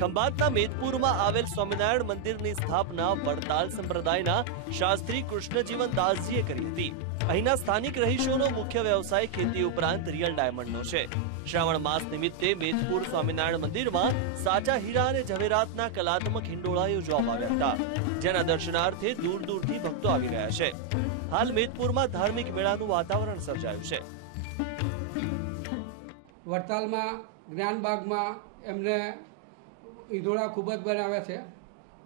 ખંભાતના મેદપુરમાં આવેલ સ્વામિનારાયણ મંદિરની સ્થાપના વડતાલ સંપ્રદાયના શાસ્ત્રી કૃષ્ણજીવન દાસજીએ કરી હતી. અહીંના સ્થાનિક રહીશોનો મુખ્ય વ્યવસાય ખેતી ઉપરાંત રિયલ ડાયમંડનો છે. શ્રાવણ માસ નિમિત્તે મેદપુર સ્વામિનારાયણ મંદિરમાં સાચા હીરા અને ઝવેરાતના કલાત્મક હિંડોળા યોજવામાં આવ્યા હતા, જેના દર્શનાર્થે દૂર દૂરથી ભક્તો આવી રહ્યા છે. હાલ મેદપુરમાં ધાર્મિક મેળાનું વાતાવરણ સર્જાયું છે. વડતાલમાં જ્ઞાનબાગમાં એમને ઈદોળા ખૂબ જ બનાવ્યા છે.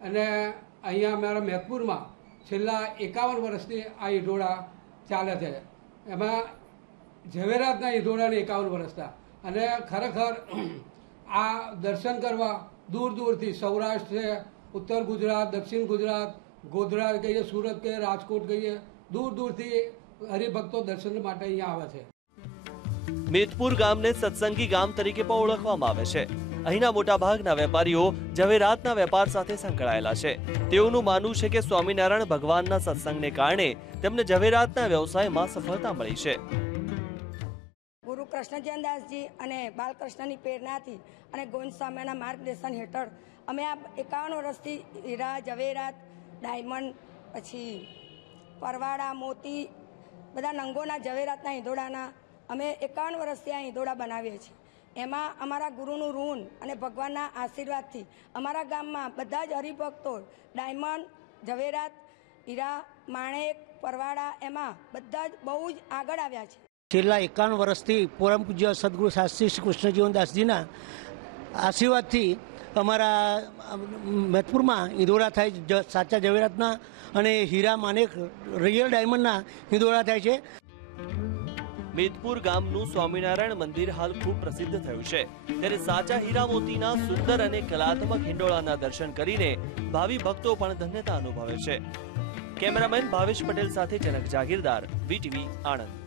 અને અહીંયા અમારા મેધપુરમાં છેલ્લા એકાવન વર્ષથી આ ઈંધોળા ચાલે છે. એમાં ઝવેરાતના ઈંધોળાને એકાવન વર્ષના. અને ખરેખર આ દર્શન કરવા દૂર દૂરથી સૌરાષ્ટ્ર છે, ઉત્તર ગુજરાત, દક્ષિણ ગુજરાત, ગોધરા કહીએ સુરત કહીએ રાજકોટ કહીએ દૂર દૂરથી હરિભક્તો દર્શન માટે અહીંયા આવે છે. મેદપુર ગામને સત્સંગી ગામ તરીકે પણ ઓળખવામાં આવે છે. અહીંના મોટાભાગના વેપારીઓ ઝવેરાતના વેપાર સાથે સંકળાયેલા છે. તેઓનું માનવું છે કે સ્વામિનારાયણ ભગવાનના સત્સંગને કારણે તેમને ઝવેરાતના વ્યવસાયમાં સફળતા મળી છે. ગુરુ કૃષ્ણચંદાસજી અને બાલકૃષ્ણની પ્રેરણાથી અને ગોવિંદ સામેના માર્ગદર્શન હેઠળ અમે આ એકાવન વર્ષથી હીરા, ઝવેરાત, ડાયમંડ, પછી પરવાડા મોતી, બધા નંગોના ઝવેરાતના ઈંધોડાના અમે એકાવન વર્ષથી આ ઈંધોડા બનાવીએ છીએ. એમાં અમારા ગુરુનું ઋણ અને ભગવાનના આશીર્વાદથી અમારા ગામમાં બધા જ હરિભક્તો, ડાયમંડ, ઝવેરાત, હીરા, માણેક પરવાડા એમાં બધા જ બહુ જ આગળ આવ્યા છે. છેલ્લા એકાવન વર્ષથી પરમ પૂજ્ય સદગુરુ શાસ્ત્રી શ્રી કૃષ્ણજીવનદાસજીના આશીર્વાદથી અમારા મેદપુરમાં હિંદોળા થાય સાચા ઝવેરાતના અને હીરા માનેક રિયલ ડાયમંડના હિંદોળા થાય છે. મેદપુર ગામનું સ્વામિનારાયણ મંદિર હાલ ખૂબ પ્રસિદ્ધ થયું છે. ત્યારે સાચા હીરા મોતીના સુંદર અને કલાત્મક હિંડોળાના દર્શન કરીને ભાવિ ભક્તો પણ ધન્યતા અનુભવે છે. કેમેરામેન ભાવેશ પટેલ સાથે જનક જાગીરદાર, વીટીવી આણંદ.